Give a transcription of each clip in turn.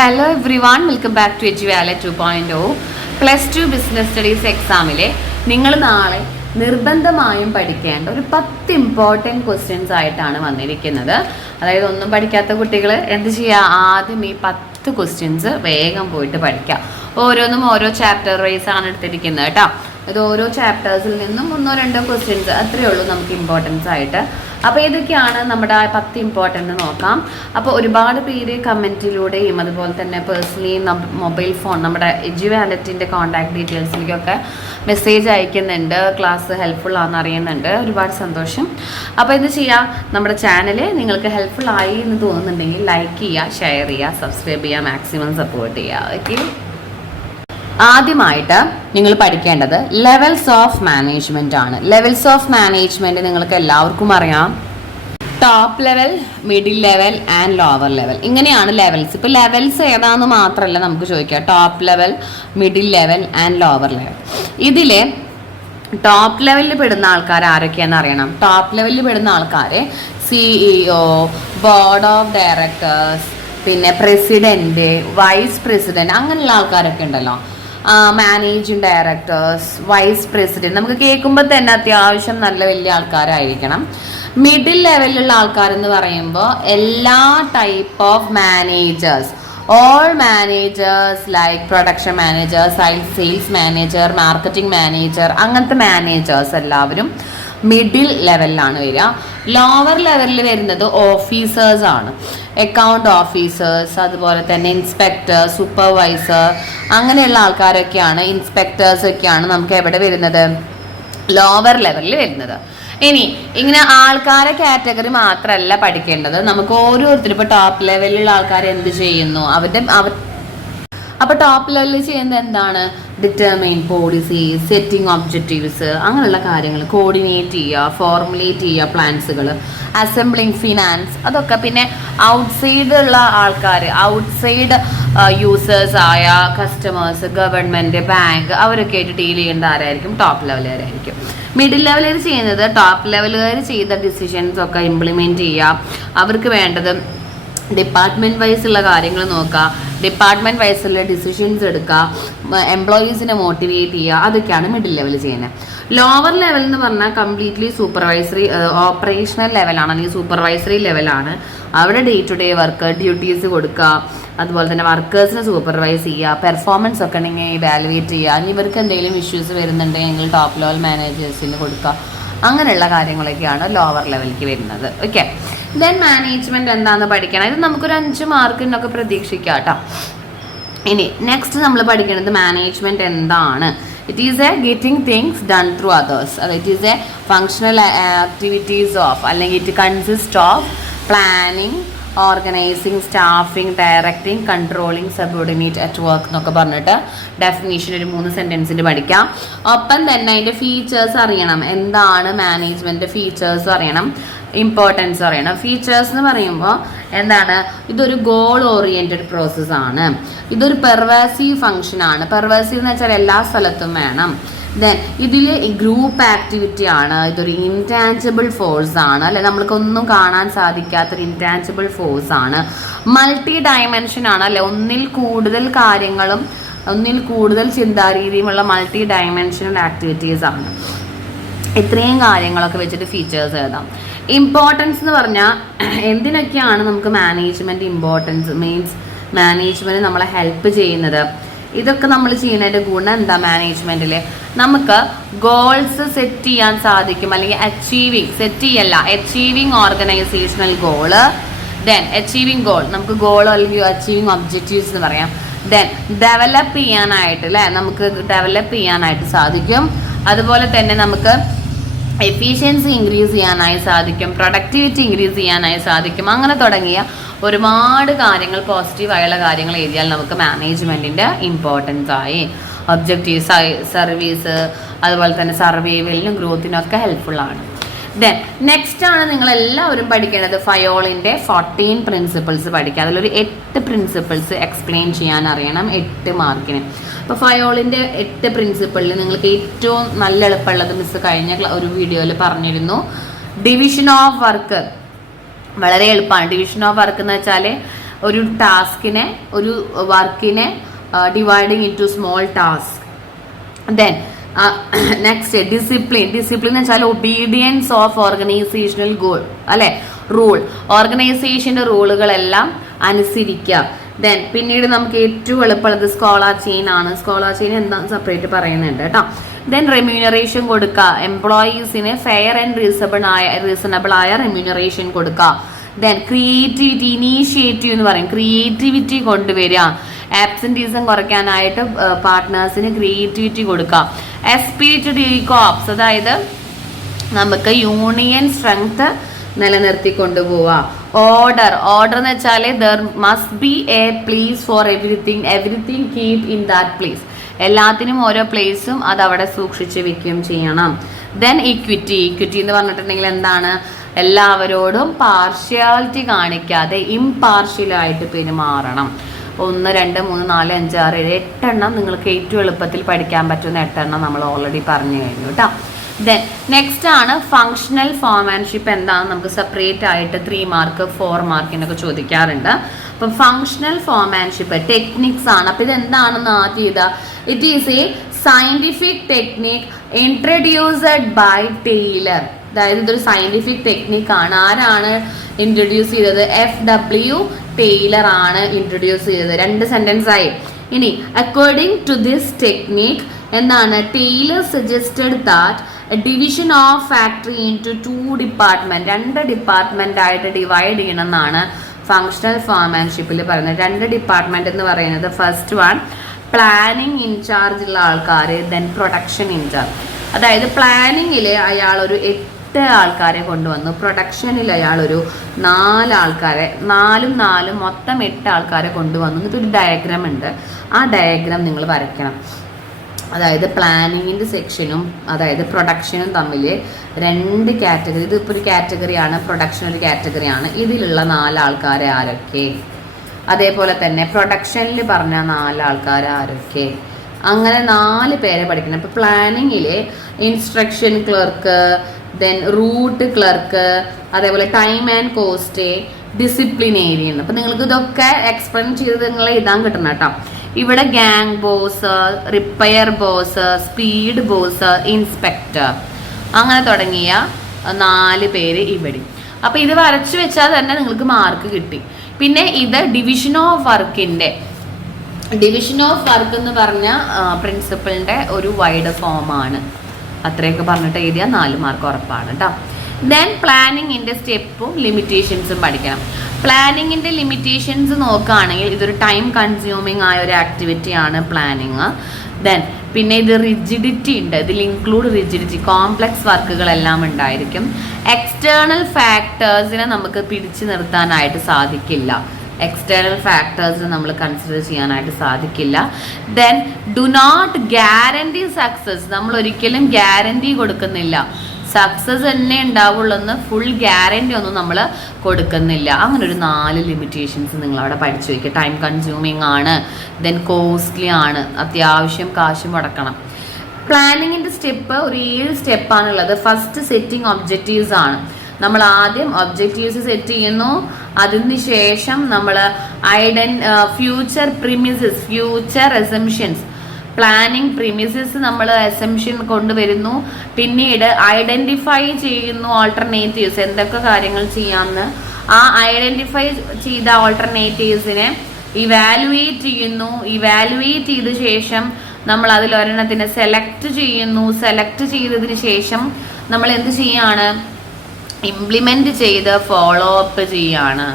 Hello everyone, welcome back to Eduvala 2.0. +2 business studies എക്സാമിലെ നിങ്ങൾ നാളെ നിർബന്ധമായും പഠിക്കേണ്ട ഒരു 10 ഇമ്പോർട്ടൻറ്റ് ക്വസ്റ്റ്യൻസ് ആയിട്ടാണ് വന്നിരിക്കുന്നത്. അതായത് ഒന്നും പഠിക്കാത്ത കുട്ടികൾ എന്ത് ചെയ്യുക, ആദ്യം ഈ 10 ക്വസ്റ്റ്യൻസ് വേഗം പോയിട്ട് പഠിക്കുക. ഓരോന്നും ഓരോ ചാപ്റ്റർ വൈസ് ആണ് എടുത്തിരിക്കുന്നത് കേട്ടോ. ഇത് ഓരോ ചാപ്റ്റേഴ്സിൽ നിന്നും 1-2 ക്വസ്റ്റ്യൻസ് അത്രയേ ഉള്ളൂ നമുക്ക് ഇമ്പോർട്ടൻസ് ആയിട്ട്. അപ്പോൾ ഇതൊക്കെയാണ് നമ്മുടെ 10 ഇമ്പോർട്ടൻ്റ് നോക്കാം. അപ്പോൾ ഒരുപാട് പേര് കമൻറ്റിലൂടെയും അതുപോലെ തന്നെ പേഴ്സണലി മൊബൈൽ ഫോൺ നമ്മുടെ എജുവാലറ്റിൻ്റെ കോൺടാക്ട് ഡീറ്റെയിൽസിലേക്കൊക്കെ മെസ്സേജ് അയക്കുന്നുണ്ട്. ക്ലാസ് ഹെൽപ്ഫുൾ ആണെന്ന് അറിയുന്നുണ്ട്. ഒരുപാട് സന്തോഷം. അപ്പോൾ ഇത് ചെയ്യാം, നമ്മുടെ ചാനൽ നിങ്ങൾക്ക് ഹെൽപ്ഫുൾ ആയി എന്ന് തോന്നുന്നുണ്ടെങ്കിൽ ലൈക്ക് ചെയ്യുക, ഷെയർ ചെയ്യുക, സബ്സ്ക്രൈബ് ചെയ്യുക, മാക്സിമം സപ്പോർട്ട് ചെയ്യുക. ഓക്കെ, ആദ്യമായിട്ട് നിങ്ങൾ പഠിക്കേണ്ടത് ലെവൽസ് ഓഫ് മാനേജ്മെന്റ് ആണ്. ലെവൽസ് ഓഫ് മാനേജ്മെന്റ് നിങ്ങൾക്ക് എല്ലാവർക്കും അറിയാം. Top level, middle level and lower level, ഇങ്ങനെയാണ് ലെവൽസ്. ഇപ്പോൾ ലെവൽസ് ഏതാണെന്ന് മാത്രമല്ല നമുക്ക് ചോദിക്കാം. Top level, middle level and lower level. ഇതിൽ ടോപ്പ് ലെവലിൽ പെടുന്ന ആൾക്കാർ ആരൊക്കെയാണെന്ന് അറിയണം. ടോപ്പ് ലെവലിൽ പെടുന്ന ആൾക്കാരെ CEO, ബോർഡ് ഓഫ് ഡയറക്ടേഴ്സ്, പിന്നെ പ്രസിഡന്റ്, വൈസ് പ്രസിഡന്റ്, അങ്ങനെയുള്ള ആൾക്കാരൊക്കെ ഉണ്ടല്ലോ. മാനേജിങ് ഡയറക്ടേഴ്സ്, വൈസ് പ്രസിഡന്റ്, നമുക്ക് കേൾക്കുമ്പോൾ തന്നെ അത്യാവശ്യം നല്ല വലിയ ആൾക്കാരായിരിക്കണം. മിഡിൽ ലെവലിലുള്ള ആൾക്കാരെന്ന് പറയുമ്പോൾ എല്ലാ type of managers, all managers like production manager, sales manager, marketing manager, അങ്ങനത്തെ മാനേജേഴ്സ് എല്ലാവരും മിഡിൽ ലെവലിലാണ് വരിക. ലോവർ ലെവലിൽ വരുന്നത് ഓഫീസേഴ്സ് ആണ്. അക്കൗണ്ട് ഓഫീസേഴ്സ്, അതുപോലെ തന്നെ ഇൻസ്പെക്ടർ, സൂപ്പർവൈസർ, അങ്ങനെയുള്ള ആൾക്കാരൊക്കെയാണ്, ഇൻസ്പെക്ടേഴ്സൊക്കെയാണ് നമുക്ക് എവിടെ വരുന്നത്, ലോവർ ലെവലിൽ വരുന്നത്. ഇനി ഇങ്ങനെ ആൾക്കാരെ കാറ്റഗറി മാത്രമല്ല പഠിക്കേണ്ടത്, നമുക്ക് ഓരോരുത്തരും ഇപ്പോൾ ടോപ്പ് ലെവലിലുള്ള ആൾക്കാർ എന്ത് ചെയ്യുന്നു, അപ്പോൾ ടോപ്പ് ലെവലിൽ ചെയ്യുന്നത് എന്താണ്, ഡിറ്റർമൈൻ പോളിസി, സെറ്റിംഗ് ഒബ്ജക്റ്റീവ്സ്, അങ്ങനെയുള്ള കാര്യങ്ങൾ, കോർഡിനേറ്റ് ചെയ്യുക, ഫോർമുലേറ്റ് ചെയ്യുക പ്ലാൻസുകൾ, അസംബ്ലിങ് ഫിനാൻസ്, അതൊക്കെ. പിന്നെ ഔട്ട്സൈഡ് ഉള്ള ആൾക്കാർ, ഔട്ട്സൈഡ് യൂസേഴ്സ് ആയ കസ്റ്റമേഴ്സ്, ഗവൺമെൻറ്, ബാങ്ക്, അവരൊക്കെ ആയിട്ട് ഡീൽ ചെയ്യേണ്ട ആരായിരിക്കും, ടോപ്പ് ലെവലുകാരായിരിക്കും. മിഡിൽ ലെവലുകാർ ചെയ്യുന്നത് ടോപ്പ് ലെവലുകാർ ചെയ്ത ഡിസിഷൻസ് ഒക്കെ ഇംപ്ലിമെൻറ്റ് ചെയ്യുക. അവർക്ക് വേണ്ടത് ഡിപ്പാർട്ട്മെൻറ്റ് വൈസുള്ള കാര്യങ്ങൾ നോക്കുക, ഡിപ്പാർട്ട്മെൻറ്റ് വൈസുള്ള ഡിസിഷൻസ് എടുക്കുക, എംപ്ലോയീസിനെ മോട്ടിവേറ്റ് ചെയ്യുക, അതൊക്കെയാണ് മിഡിൽ ലെവൽ ചെയ്യുന്നത്. ലോവർ ലെവൽ എന്ന് പറഞ്ഞാൽ കംപ്ലീറ്റ്ലി സൂപ്പർവൈസറി, ഓപ്പറേഷണൽ ലെവലാണ്, അല്ലെങ്കിൽ സൂപ്പർവൈസറി ലെവലാണ്. അവിടെ day to day work duties കൊടുക്കുക, അതുപോലെ തന്നെ വർക്കേഴ്സിനെ സൂപ്പർവൈസ് ചെയ്യുക, പെർഫോമൻസ് ഒക്കെ ഉണ്ടെങ്കിൽ ഇവാലുവേറ്റ് ചെയ്യുക. ഇനി ഇവർക്ക് എന്തെങ്കിലും ഇഷ്യൂസ് വരുന്നുണ്ടെങ്കിൽ ടോപ്പ് ലെവൽ മാനേജേഴ്സിന് കൊടുക്കുക. അങ്ങനെയുള്ള കാര്യങ്ങളൊക്കെയാണ് ലോവർ ലെവലിലേക്ക് വരുന്നത്. ഓക്കെ, ദെൻ മാനേജ്മെന്റ് എന്താണെന്ന് പഠിക്കണം. ഇത് നമുക്കൊരു 5 മാർക്കിനൊക്കെ പ്രതീക്ഷിക്കാം കേട്ടോ. ഇനി നെക്സ്റ്റ് നമ്മൾ പഠിക്കുന്നത് മാനേജ്മെന്റ് എന്താണ്. It is a getting things done through others. അത് it is a functional activities of, അല്ലെങ്കിൽ it consist of planning, organising, staffing, directing, controlling, subordinate at work എന്നൊക്കെ പറഞ്ഞിട്ട് ഡെഫിനേഷൻ ഒരു 3 സെൻറ്റൻസിൽ പഠിക്കാം. ഒപ്പം തന്നെ അതിൻ്റെ ഫീച്ചേഴ്സ് അറിയണം. എന്താണ് മാനേജ്മെൻറ്റ് ഫീച്ചേഴ്സ് അറിയണം, ഇമ്പോർട്ടൻസ് അറിയണം. ഫീച്ചേഴ്സ് എന്ന് പറയുമ്പോൾ എന്താണ്, ഇതൊരു ഗോൾ ഓറിയൻറ്റഡ് പ്രോസസ്സാണ്. ഇതൊരു പെർവേസീവ് ഫങ്ഷൻ ആണ്. പെർവേസീവ് എന്ന് വെച്ചാൽ എല്ലാ സ്ഥലത്തും വേണം. ദെൻ ഇതിൽ ഗ്രൂപ്പ് ആക്ടിവിറ്റി ആണ്. ഇതൊരു ഇൻടാഞ്ചിബിൾ ഫോഴ്സ് ആണ്, അല്ലെ, നമ്മൾക്കൊന്നും കാണാൻ സാധിക്കാത്തൊരു ഇൻടാഞ്ചിബിൾ ഫോഴ്സ് ആണ്. മൾട്ടി ഡയമെൻഷൻ ആണ്, അല്ലെ, ഒന്നിൽ കൂടുതൽ കാര്യങ്ങളും ഒന്നിൽ കൂടുതൽ ചിന്താരീതിയുമുള്ള മൾട്ടി ഡയമെൻഷണൽ ആക്ടിവിറ്റീസ് ആണ്. ഇത്രയും കാര്യങ്ങളൊക്കെ വെച്ചിട്ട് ഫീച്ചേഴ്സ് എഴുതാം. ഇമ്പോർട്ടൻസ് എന്ന് പറഞ്ഞാൽ എന്തിനൊക്കെയാണ് നമുക്ക് മാനേജ്മെൻറ്റ് ഇമ്പോർട്ടൻസ് മീൻസ് മാനേജ്മെൻറ്റ് നമ്മളെ ഹെൽപ്പ് ചെയ്യുന്നത്. ഇതൊക്കെ നമ്മൾ ചെയ്യുന്നതിൻ്റെ ഗുണം എന്താ, മാനേജ്മെൻറ്റിൽ നമുക്ക് ഗോൾസ് സെറ്റ് ചെയ്യാൻ സാധിക്കും, അല്ലെങ്കിൽ achieving organisational goal. Then achieving goal, നമുക്ക് ഗോൾ അല്ലെങ്കിൽ അച്ചീവിങ് ഒബ്ജക്റ്റീവ്സ് എന്ന് പറയാം. ദെൻ ഡെവലപ്പ് ചെയ്യാനായിട്ട്, അല്ലേ, നമുക്ക് ഡെവലപ്പ് ചെയ്യാനായിട്ട് സാധിക്കും. അതുപോലെ തന്നെ നമുക്ക് എഫിഷ്യൻസി ഇൻക്രീസ് ചെയ്യാനായി സാധിക്കും, പ്രൊഡക്ടിവിറ്റി ഇൻക്രീസ് ചെയ്യാനായി സാധിക്കും. അങ്ങനെ തുടങ്ങിയ ഒരുപാട് കാര്യങ്ങൾ, പോസിറ്റീവായുള്ള കാര്യങ്ങൾ എഴുതിയാൽ നമുക്ക് മാനേജ്മെൻറ്റിൻ്റെ ഇമ്പോർട്ടൻസ് ആയി. ഒബ്ജക്റ്റീവ്സ് ആയി, സർവീസ്, അതുപോലെ തന്നെ സർവൈവലിനും ഗ്രോത്തിനൊക്കെ ഹെൽപ്ഫുള്ളാണ്. ദെൻ നെക്സ്റ്റ് ആണ് നിങ്ങളെല്ലാവരും പഠിക്കേണ്ടത് ഫയോളിൻ്റെ 14 പ്രിൻസിപ്പിൾസ് പഠിക്കുക. അതിലൊരു 8 പ്രിൻസിപ്പിൾസ് എക്സ്പ്ലെയിൻ ചെയ്യാൻ അറിയണം, 8 മാർക്കിന്. അപ്പോൾ ഫയോളിൻ്റെ 8 പ്രിൻസിപ്പിളിൽ നിങ്ങൾക്ക് ഏറ്റവും നല്ല എളുപ്പമുള്ളത് മിസ് കഴിഞ്ഞ ഒരു വീഡിയോയിൽ പറഞ്ഞിരുന്നു. ഡിവിഷൻ ഓഫ് വർക്ക് വളരെ എളുപ്പമാണ്. ഡിവിഷൻ ഓഫ് വർക്ക് എന്ന് വെച്ചാൽ ഒരു ടാസ്കിനെ, ഒരു വർക്കിനെ dividing in to small task. Then next discipline. Discipline എന്ന് വെച്ചാൽ ഒബീഡിയൻസ് ഓഫ് ഓർഗനൈസേഷണൽ ഗോൾ അല്ലെ, റൂൾ. ഓർഗനൈസേഷന്റെ റൂളുകളെല്ലാം അനുസരിക്കുക. ദെൻ പിന്നീട് നമുക്ക് ഏറ്റവും എളുപ്പമുള്ളത് സ്കോളർ ചെയിൻ ആണ്. സ്കോളർ ചെയിൻ എന്താ സെപ്പറേറ്റ് പറയുന്നുണ്ട് കേട്ടോ. ദെൻ റെമ്യൂണറേഷൻ കൊടുക്കുക, എംപ്ലോയീസിന് ഫെയർ ആൻഡ് റീസണബിൾ ആയ റെമ്യൂണറേഷൻ കൊടുക്കുക. ദെൻ ക്രിയേറ്റിവിറ്റി, ഇനീഷ്യേറ്റീവ് എന്ന് പറയും, ക്രിയേറ്റിവിറ്റി കൊണ്ടുവരിക. ആബ്സെന്റീസം കുറയ്ക്കാനായിട്ട് പാർട്ട്നേഴ്സിന് ക്രിയേറ്റിവിറ്റി കൊടുക്കുക. എസ്പിരിറ്റ് ഡി കോപ്സ്, അതായത് നമുക്ക് യൂണിയൻ സ്ട്രെങ്ത് നിലനിർത്തിക്കൊണ്ടു പോവുക. ഓർഡർ എന്ന് വെച്ചാൽ there must be A place for everything keep in that place. എല്ലാത്തിനും ഓരോ പ്ലേസും അത് അവിടെ സൂക്ഷിച്ച് വെക്കുകയും ചെയ്യണം. ദെൻ ഇക്വിറ്റി എന്ന് പറഞ്ഞിട്ടുണ്ടെങ്കിൽ എന്താണ്, എല്ലാവരോടും പാർഷ്യാലിറ്റി കാണിക്കാതെ ഇംപാർഷ്യലായിട്ട് പെരുമാറണം. 1, 2, 3, 4, 5, 6, 7, 8 എണ്ണം നിങ്ങൾക്ക് ഏറ്റവും എളുപ്പത്തിൽ പഠിക്കാൻ പറ്റുന്ന 8 എണ്ണം നമ്മൾ ഓൾറെഡി പറഞ്ഞു കഴിഞ്ഞു കേട്ടോ. ദെൻ നെക്സ്റ്റ് ആണ് ഫങ്ഷണൽ ഫോർമാൻഷിപ്പ്. എന്താണെന്ന് നമുക്ക് സെപ്പറേറ്റ് ആയിട്ട് 3 മാർക്ക് 4 മാർക്കിനൊക്കെ ചോദിക്കാറുണ്ട്. അപ്പം ഫങ്ഷണൽ ഫോർമാൻഷിപ്പ് ടെക്നിക്സ് ആണ്. അപ്പം ഇതെന്താണെന്ന് ആദ്യം ചെയ്താ, it is a scientific technique introduced by Taylor. അതായത് ഇതൊരു സയന്റിഫിക് ടെക്നിക് ആണ്. ആരാണ് ഇൻട്രൊഡ്യൂസ് ചെയ്തത്? FW ടൈലർ ആണ് ഇൻട്രൊഡ്യൂസ് ചെയ്തത്. 2 സെന്റൻസ് ആയി. ഇനി അക്കോർഡിംഗ് ടു ദിസ് ടെക്നിക് എന്താണ്, Taylor suggested that division of factory into 2 department, 2 department ആയിട്ട് ഡിവൈഡ് ചെയ്യണം എന്നാണ് ഫങ്ഷണൽ ഫോർമാൻഷിപ്പിൽ പറയുന്നത്. 2 ഡിപ്പാർട്ട്മെന്റ് എന്ന് പറയുന്നത് ഫസ്റ്റ് വൺ പ്ലാനിങ് ഇൻചാർജ് ഉള്ള ആൾക്കാർ, ദെൻ പ്രൊഡക്ഷൻ ഇൻചാർജ്. അതായത് പ്ലാനിങ്ങിൽ അയാൾ ഒരു 8 ആൾക്കാരെ കൊണ്ടുവന്നു, പ്രൊഡക്ഷനിൽ അയാൾ ഒരു 4 ആൾക്കാരെ, 4 മൊത്തം 8 ആൾക്കാരെ കൊണ്ടുവന്നു. എന്നിട്ടൊരു ഡയഗ്രാം ഉണ്ട്, ആ ഡയഗ്രാം നിങ്ങൾ വരയ്ക്കണം. അതായത് പ്ലാനിങ്ങിൻ്റെ സെക്ഷനും അതായത് പ്രൊഡക്ഷനും തമ്മിൽ 2 കാറ്റഗറി. ഇതിപ്പോൾ ഒരു കാറ്റഗറിയാണ്, പ്രൊഡക്ഷൻ ഒരു കാറ്റഗറിയാണ്. ഇതിലുള്ള 4 ആൾക്കാരെ ആരൊക്കെ, അതേപോലെ തന്നെ പ്രൊഡക്ഷനിൽ പറഞ്ഞ 4 ആൾക്കാർ ആരൊക്കെ, അങ്ങനെ 4 പേരെ പഠിക്കണം. ഇപ്പോൾ പ്ലാനിങ്ങിൽ instruction clerk, then route clerk, അതേപോലെ ടൈം ആൻഡ് കോസ്റ്റ്, ഡിസിപ്ലിനേറിയൻ. അപ്പം നിങ്ങൾക്ക് ഇതൊക്കെ എക്സ്പ്ലെയിൻ ചെയ്ത് നിങ്ങൾ എഴുതാൻ കിട്ടണം കേട്ടോ. ഇവിടെ gang boss, repair boss, speed boss, inspector, അങ്ങനെ തുടങ്ങിയ 4 പേര് ഇവിടെ. അപ്പം ഇത് വരച്ചു വെച്ചാൽ തന്നെ നിങ്ങൾക്ക് മാർക്ക് കിട്ടി. പിന്നെ ഇത് ഡിവിഷൻ ഓഫ് വർക്കിൻ്റെ, ഡിവിഷൻ ഓഫ് വർക്ക് എന്ന് പറഞ്ഞ പ്രിൻസിപ്പിളിൻ്റെ ഒരു വൈഡ് ഫോമാണ്. അത്രയൊക്കെ പറഞ്ഞിട്ട് എഴുതിയാൽ 4 മാർക്ക് ഉറപ്പാണ് കേട്ടോ. ദെൻ പ്ലാനിങ്ങിൻ്റെ സ്റ്റെപ്പും ലിമിറ്റേഷൻസും പഠിക്കണം. പ്ലാനിങ്ങിൻ്റെ ലിമിറ്റേഷൻസ് നോക്കുകയാണെങ്കിൽ ഇതൊരു ടൈം കൺസ്യൂമിങ് ആയ ഒരു ആക്ടിവിറ്റിയാണ് പ്ലാനിങ്. ദെൻ പിന്നെ ഇത് റിജിഡിറ്റി ഉണ്ട്, ഇതിൽ ഇൻക്ലൂഡ് റിജിഡിറ്റി, കോംപ്ലക്സ് വർക്കുകളെല്ലാം ഉണ്ടായിരിക്കും. എക്സ്റ്റേണൽ ഫാക്ടേഴ്സിനെ നമുക്ക് പിടിച്ചു നിർത്താനായിട്ട് സാധിക്കില്ല, എക്സ്റ്റേണൽ ഫാക്ടേഴ്സ് നമ്മൾ കൺസിഡർ ചെയ്യാനായിട്ട് സാധിക്കില്ല. Then do not guarantee success, നമ്മൾ ഒരിക്കലും ഗ്യാരണ്ടി കൊടുക്കുന്നില്ല, സക്സസ് തന്നെ ഉണ്ടാവുള്ളൂ എന്ന് ഫുൾ ഗ്യാരണ്ടി ഒന്നും നമ്മൾ കൊടുക്കുന്നില്ല. അങ്ങനെ ഒരു 4 ലിമിറ്റേഷൻസ് നിങ്ങൾ അവിടെ പഠിച്ചു വയ്ക്കുക. ടൈം കൺസ്യൂമിങ് ആണ്, ദെൻ കോസ്റ്റ്ലി ആണ്, അത്യാവശ്യം കാശ് മുടക്കണം. പ്ലാനിങ്ങിൻ്റെ സ്റ്റെപ്പ് ഒരു 7 സ്റ്റെപ്പാണുള്ളത്. ഫസ്റ്റ് സെറ്റിംഗ് ഒബ്ജക്റ്റീവ്സ് ആണ്. നമ്മൾ ആദ്യം ഒബ്ജക്റ്റീവ്സ് സെറ്റ് ചെയ്യുന്നു, അതിന് ശേഷം നമ്മൾ future premises, future assumptions, planning premises നമ്മൾ അസംഷൻ കൊണ്ടുവരുന്നു. പിന്നീട് ഐഡന്റിഫൈ ചെയ്യുന്നു ഓൾട്ടർനേറ്റീവ്സ്, എന്തൊക്കെ കാര്യങ്ങൾ ചെയ്യാമെന്ന്. ആ ഐഡന്റിഫൈ ചെയ്ത ഓൾട്ടർനേറ്റീവ്സിനെ ഇവാലുവേറ്റ് ചെയ്യുന്നു. ഇവാലുവേറ്റ് ചെയ്ത ശേഷം നമ്മൾ അതിലൊരെണ്ണത്തിനെ സെലക്ട് ചെയ്യുന്നു. സെലക്ട് ചെയ്തതിന് ശേഷം നമ്മൾ എന്ത് ചെയ്യാണ്, ഇംപ്ലിമെൻറ്റ് ചെയ്ത് ഫോളോ അപ്പ് ചെയ്യാണ്.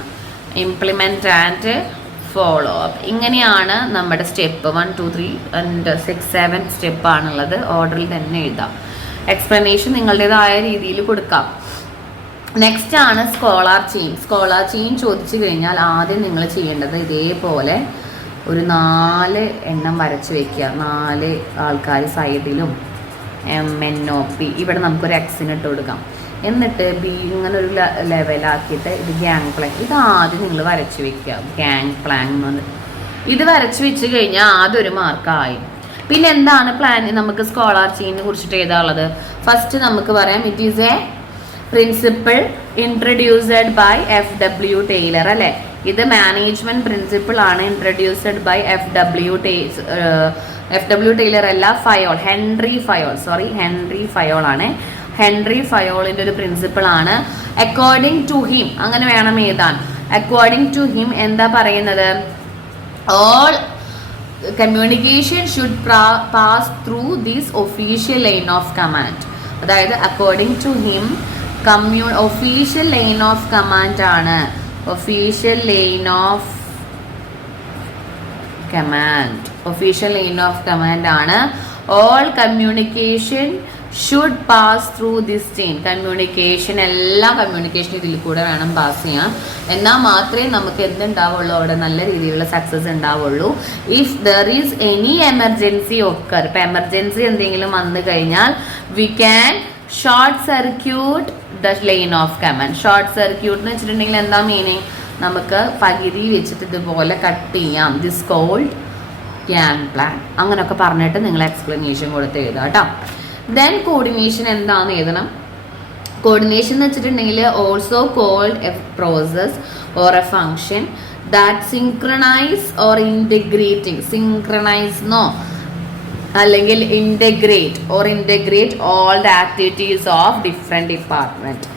ഇംപ്ലിമെൻറ്റ് ആൻഡ് ഫോളോ അപ്പ്, ഇങ്ങനെയാണ് നമ്മുടെ സ്റ്റെപ്പ് 1, 2, 3 and 6, 7 സ്റ്റെപ്പാണുള്ളത്. ഓർഡറിൽ തന്നെ എഴുതാം. എക്സ്പ്ലനേഷൻ നിങ്ങളുടേതായ രീതിയിൽ കൊടുക്കാം. നെക്സ്റ്റ് ആണ് സ്കോളർ ചെയിൻ. സ്കോളർ ചെയിൻ ചോദിച്ചു കഴിഞ്ഞാൽ ആദ്യം നിങ്ങൾ ചെയ്യേണ്ടത് ഇതേപോലെ ഒരു 4 എണ്ണം വരച്ച് വയ്ക്കുക. 4 ആൾക്കാർ സൈഡിലും MNOP, ഇവിടെ നമുക്കൊരു എക്സിന് ഇട്ട് കൊടുക്കാം. എന്നിട്ട് ഇങ്ങനെ ഒരു ലെവലാക്കിയിട്ട് ഇത് ഗ്യാങ് പ്ലാങ്, ഇത് ആദ്യം നിങ്ങൾ വരച്ച് വെക്കുക. ഗ്യാങ് പ്ലാങ് എന്ന് പറഞ്ഞത് ഇത് വരച്ച് വെച്ച് കഴിഞ്ഞാൽ ആദ്യം ഒരു മാർക്കായി. പിന്നെ എന്താണ് പ്ലാൻ, നമുക്ക് സ്കോളർ ചെയിനെ കുറിച്ചിട്ട് എഴുതാനുള്ളത്. ഫസ്റ്റ് നമുക്ക് പറയാം, it is a principle introduced by FW Taylor അല്ലേ. ഇത് മാനേജ്മെന്റ് പ്രിൻസിപ്പിൾ ആണ്, ഇൻട്രൊഡ്യൂസ്ഡ് ബൈ FW ടൈലർ അല്ല, ഫയോൾ, ഹെൻറി ഫയോൾ ആണ്. ഹെൻറി ഫയോളിന്റെ ഒരു പ്രിൻസിപ്പിൾ ആണ്. അക്കോർഡിംഗ് ടു ഹിം, അങ്ങനെ വേണം എഴുതാൻ. അക്കോർഡിംഗ് ടു ഹിം എന്താ പറയുന്നത്? All communication should pass through this official line of command. അതായത് according to him official line of command ആണ്. ഒഫീഷ്യൽ ലൈൻ ഓഫ് കമാൻഡ് ആണ്. All communication should pass through this chain. എല്ലാ കമ്മ്യൂണിക്കേഷനും ഇതിൽ കൂടെ വേണം പാസ് ചെയ്യാൻ. എന്നാൽ മാത്രമേ നമുക്ക് എന്തുണ്ടാവുള്ളൂ, അവിടെ നല്ല രീതിയിലുള്ള സക്സസ് ഉണ്ടാവുള്ളൂ. If there is any emergency occur, ഇപ്പം എമർജൻസി എന്തെങ്കിലും വന്നു കഴിഞ്ഞാൽ we can short circuit the line of command. Short circuit എന്ന് വെച്ചിട്ടുണ്ടെങ്കിൽ എന്താ മീനിങ്? നമുക്ക് പകുതി വെച്ചിട്ട് ഇതുപോലെ കട്ട് ചെയ്യാം. This called can plan. അങ്ങനെയൊക്കെ പറഞ്ഞിട്ട് നിങ്ങൾ എക്സ്പ്ലനേഷൻ കൊടുത്ത് എഴുതാം കേട്ടോ. ദെൻ കോർഡിനേഷൻ എന്താണെന്ന് എഴുതണം. കോർഡിനേഷൻ എന്ന് വെച്ചിട്ടുണ്ടെങ്കിൽ also called a process or a function that synchronise or integrating, സിൻക്രണൈസ്ന്നോ അല്ലെങ്കിൽ integrate all the activities of different department.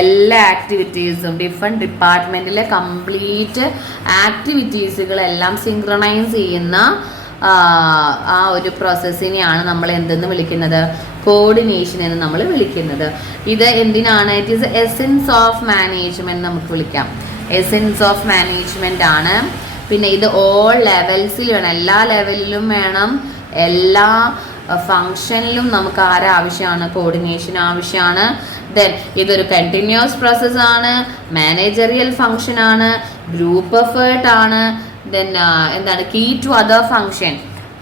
എല്ലാ ആക്ടിവിറ്റീസും ഡിഫറെൻറ്റ് ഡിപ്പാർട്ട്മെൻറ്റിലെ കംപ്ലീറ്റ് ആക്ടിവിറ്റീസുകളെല്ലാം സിൻക്രണൈസ് ചെയ്യുന്ന ആ ഒരു പ്രോസസ്സിനെയാണ് നമ്മൾ എന്തെന്ന് വിളിക്കുന്നത്? കോർഡിനേഷൻ എന്ന് നമ്മൾ വിളിക്കുന്നത്. ഇത് എന്തിനാണ്? It is essence of management നമുക്ക് വിളിക്കാം. എസെൻസ് ഓഫ് മാനേജ്മെന്റ് ആണ്. പിന്നെ ഇത് ഓൾ ലെവൽസിൽ വേണം, എല്ലാ ലെവലിലും വേണം, എല്ലാ ഫങ്ഷനിലും നമുക്ക് ആവശ്യമാണ്? കോർഡിനേഷൻ ആവശ്യമാണ്. ദെൻ ഇതൊരു കണ്ടിന്യൂസ് പ്രോസസ്സാണ്, മാനേജറിയൽ ഫങ്ഷൻ ആണ്, ഗ്രൂപ്പ് എഫേർട്ട് ആണ്. ദെൻ എന്താണ്? Key to other function.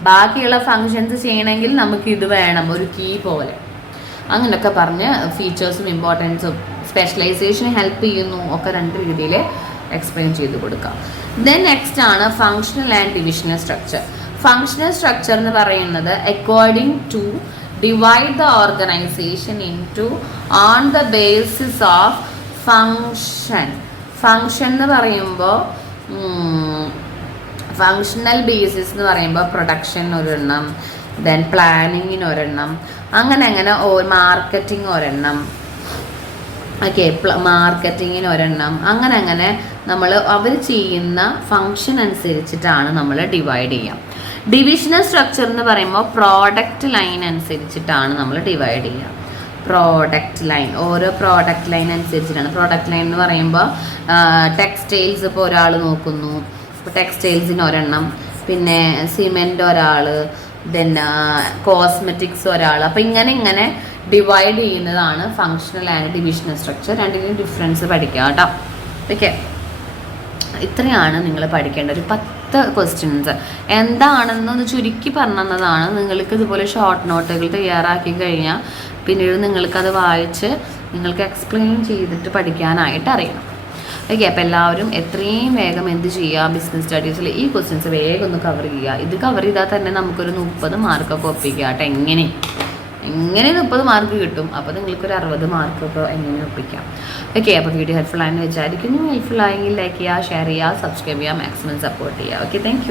ബാക്കിയുള്ള ഫങ്ഷൻസ് ചെയ്യണമെങ്കിൽ നമുക്ക് ഇത് വേണം, ഒരു കീ പോലെ. അങ്ങനെയൊക്കെ പറഞ്ഞ് ഫീച്ചേഴ്സും ഇമ്പോർട്ടൻസും സ്പെഷ്യലൈസേഷൻ ഹെൽപ്പ് ചെയ്യുന്നു ഒക്കെ രണ്ട് രീതിയിൽ എക്സ്പ്ലെയിൻ ചെയ്ത് കൊടുക്കാം. ദെൻ നെക്സ്റ്റ് ആണ് functional and divisional structure. Functional structure എന്ന് പറയുന്നത് according to divide the organisation into on the basis of function. Function എന്ന് പറയുമ്പോൾ ഫങ്ഷണൽ ബേസിസ് എന്ന് പറയുമ്പോൾ പ്രൊഡക്ഷൻ ഒരെണ്ണം, ദെൻ പ്ലാനിങ്ങിന് ഒരെണ്ണം, അങ്ങനെ മാർക്കറ്റിംഗ് ഒരെണ്ണം, ഓക്കെ, മാർക്കറ്റിങ്ങിന് ഒരെണ്ണം, അങ്ങനെ നമ്മൾ അവർ ചെയ്യുന്ന ഫങ്ഷൻ അനുസരിച്ചിട്ടാണ് നമ്മൾ ഡിവൈഡ് ചെയ്യുക. ഡിവിഷണൽ സ്ട്രക്ചർ എന്ന് പറയുമ്പോൾ പ്രോഡക്റ്റ് ലൈൻ അനുസരിച്ചിട്ടാണ് നമ്മൾ ഡിവൈഡ് ചെയ്യുക. പ്രോഡക്റ്റ് ലൈൻ, ഓരോ പ്രോഡക്റ്റ് ലൈൻ അനുസരിച്ചിട്ടാണ്. പ്രോഡക്റ്റ് ലൈൻ എന്ന് പറയുമ്പോൾ ടെക്സ്റ്റൈൽസ് ഇപ്പോൾ ഒരാൾ നോക്കുന്നു, ഇപ്പോൾ ടെക്സ്റ്റൈൽസിന് ഒരെണ്ണം, പിന്നെ സിമെൻ്റ് ഒരാൾ, ദെൻ കോസ്മെറ്റിക്സ് ഒരാൾ. അപ്പോൾ ഇങ്ങനെ ഡിവൈഡ് ചെയ്യുന്നതാണ് ഫങ്ഷണൽ ആൻഡ് ഡിവിഷണൽ സ്ട്രക്ചർ. രണ്ടിനും ഡിഫറൻസ് പഠിക്കുക കേട്ടോ. ഓക്കെ, ഇത്രയാണ് നിങ്ങൾ പഠിക്കേണ്ട ഒരു 10 ക്വസ്റ്റ്യൻസ്. എന്താണെന്നൊന്ന് ചുരുക്കി പറഞ്ഞതാണ്. നിങ്ങൾക്ക് ഇതുപോലെ ഷോർട്ട് നോട്ടുകൾ തയ്യാറാക്കി കഴിഞ്ഞാൽ പിന്നീട് നിങ്ങൾക്കത് വായിച്ച് നിങ്ങൾക്ക് എക്സ്പ്ലെയിൻ ചെയ്തിട്ട് പഠിക്കാനായിട്ട് അറിയണം. ഓക്കെ, അപ്പോൾ എല്ലാവരും എത്രയും വേഗം എന്ത് ചെയ്യുക, ബിസിനസ് സ്റ്റഡീസിൽ ഈ ക്വസ്റ്റ്യൻസ് വേഗം ഒന്ന് കവർ ചെയ്യുക. ഇത് കവർ ചെയ്താൽ തന്നെ നമുക്കൊരു 30 മാർക്കൊക്കെ ഒപ്പിക്കുക കേട്ടോ. എങ്ങനെ 30 മാർക്ക് കിട്ടും. അപ്പോൾ നിങ്ങൾക്കൊരു 60 മാർക്കൊക്കെ എങ്ങനെ ഒപ്പിക്കാം. ഓക്കെ, അപ്പോൾ വീഡിയോ ഹെൽപ്ഫുൾ ആയെന്ന് വിചാരിക്കുന്നു. ഹെൽപ്ഫുൾ ആയെങ്കിൽ ലൈക്ക് ചെയ്യുക, ഷെയർ ചെയ്യുക, സബ്സ്ക്രൈബ് ചെയ്യുക, മാക്സിമം സപ്പോർട്ട് ചെയ്യുക. Okay, thank